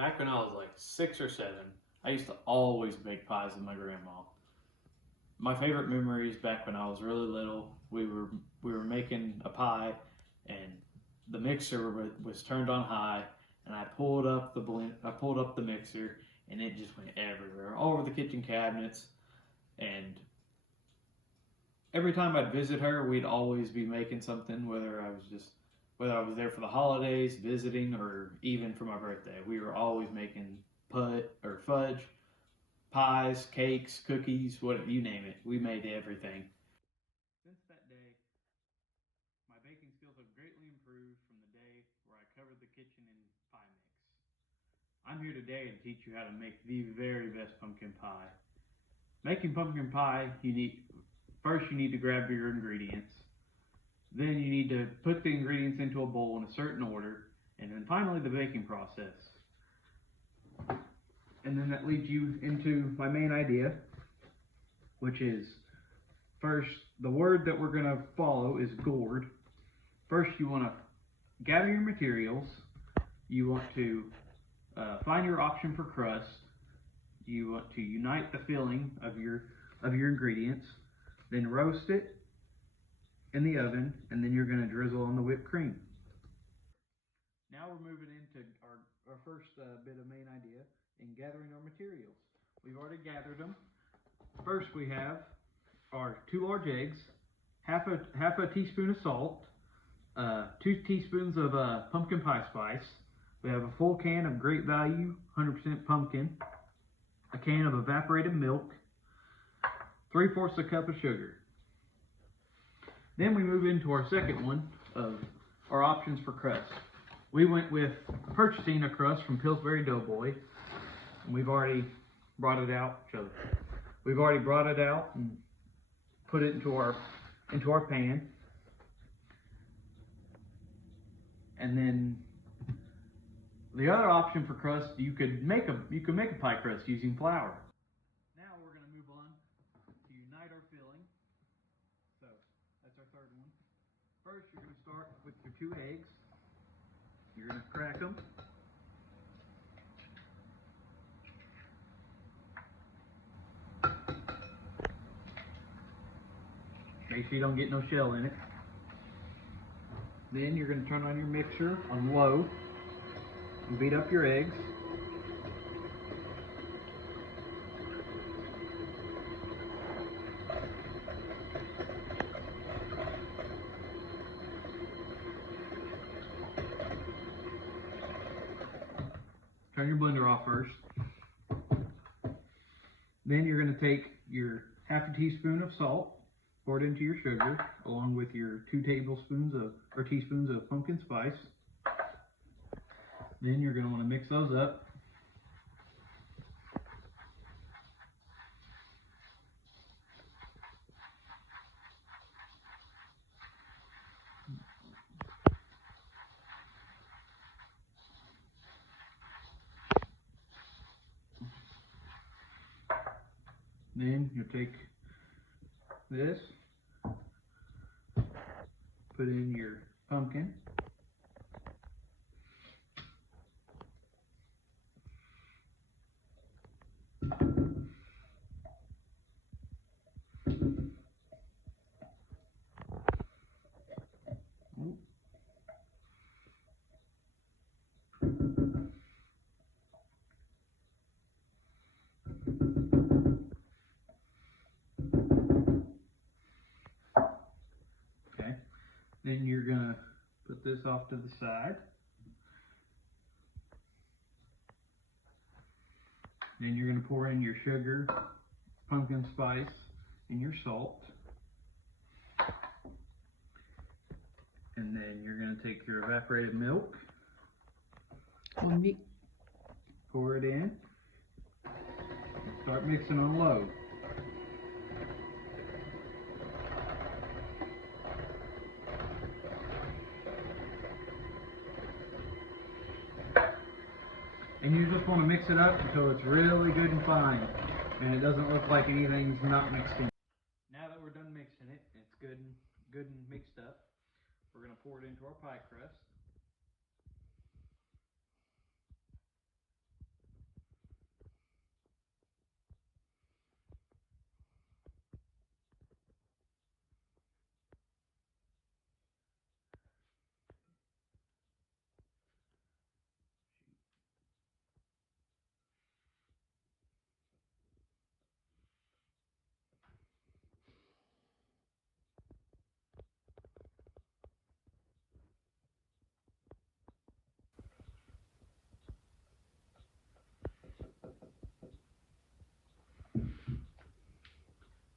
Back when I was like 6 or 7, I used to always bake pies with my grandma. My favorite memories back when I was really little, we were making a pie, and the mixer was turned on high, and I pulled up the mixer, and it just went everywhere, all over the kitchen cabinets, and every time I'd visit her, we'd always be making something, whether I was there for the holidays, visiting, or even for my birthday. We were always making put or fudge, pies, cakes, cookies, whatever you name it. We made everything. Since that day, my baking skills have greatly improved from the day where I covered the kitchen in pie mix. I'm here today to teach you how to make the very best pumpkin pie. Making pumpkin pie, you need to grab your ingredients. Then you need to put the ingredients into a bowl in a certain order, and then finally the baking process. And then that leads you into my main idea, which is first, the word that we're going to follow is gourd. First, you want to gather your materials. You want to find your option for crust. You want to unite the filling of your ingredients, then roast it in the oven, and then you're going to drizzle on the whipped cream. Now we're moving into our first bit of main idea in gathering our materials. We've already gathered them. First, we have our 2 large eggs, half a teaspoon of salt, 2 teaspoons of pumpkin pie spice. We have a full can of Great Value 100% pumpkin, a can of evaporated milk, 3/4 a cup of sugar. Then we move into our second one of our options for crust. We went with purchasing a crust from Pillsbury Doughboy, and we've already brought it out. We've already brought it out and put it into our pan. And then the other option for crust, you could make a pie crust using flour. Now we're going to move on to unite our filling. So that's our third one. First, you're going to start with your 2 eggs. You're going to crack them. Make sure you don't get no shell in it. Then you're going to turn on your mixer on low and beat up your eggs. Turn your blender off first. Then you're going to take your half a teaspoon of salt, pour it into your sugar, along with your 2 teaspoons of pumpkin spice. Then you're going to want to mix those up. Then you'll take this, put in your pumpkin, then you're going to put this off to the side. Then you're going to pour in your sugar, pumpkin spice, and your salt. And then you're going to take your evaporated milk, pour it in, and start mixing on low. And you just want to mix it up until it's really good and fine, and it doesn't look like anything's not mixed in. Now that we're done mixing it, it's good and mixed up, we're going to pour it into our pie crust.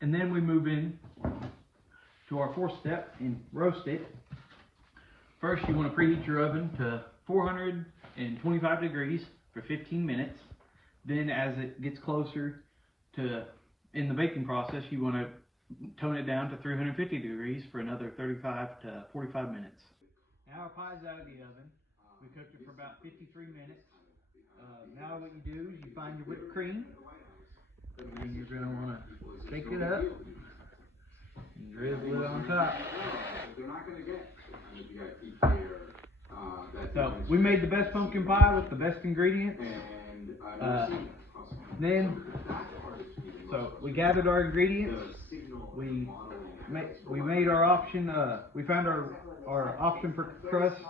And then we move in to our fourth step and roast it. First, you want to preheat your oven to 425 degrees for 15 minutes. Then as it gets closer to in the baking process, you want to tone it down to 350 degrees for another 35 to 45 minutes. Now our pie's out of the oven. We cooked it for about 53 minutes. Now what you do is you find your whipped cream, and you're going to want to shake it up and drizzle it on top. So we made the best pumpkin pie with the best ingredients. So we gathered our ingredients. We made our option. We found our option for crust.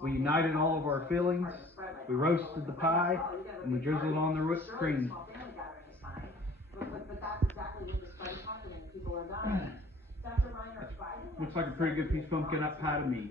We united all of our fillings. We roasted the pie, and we drizzled on the whipped cream. Looks like a pretty good piece of pumpkin pie to me.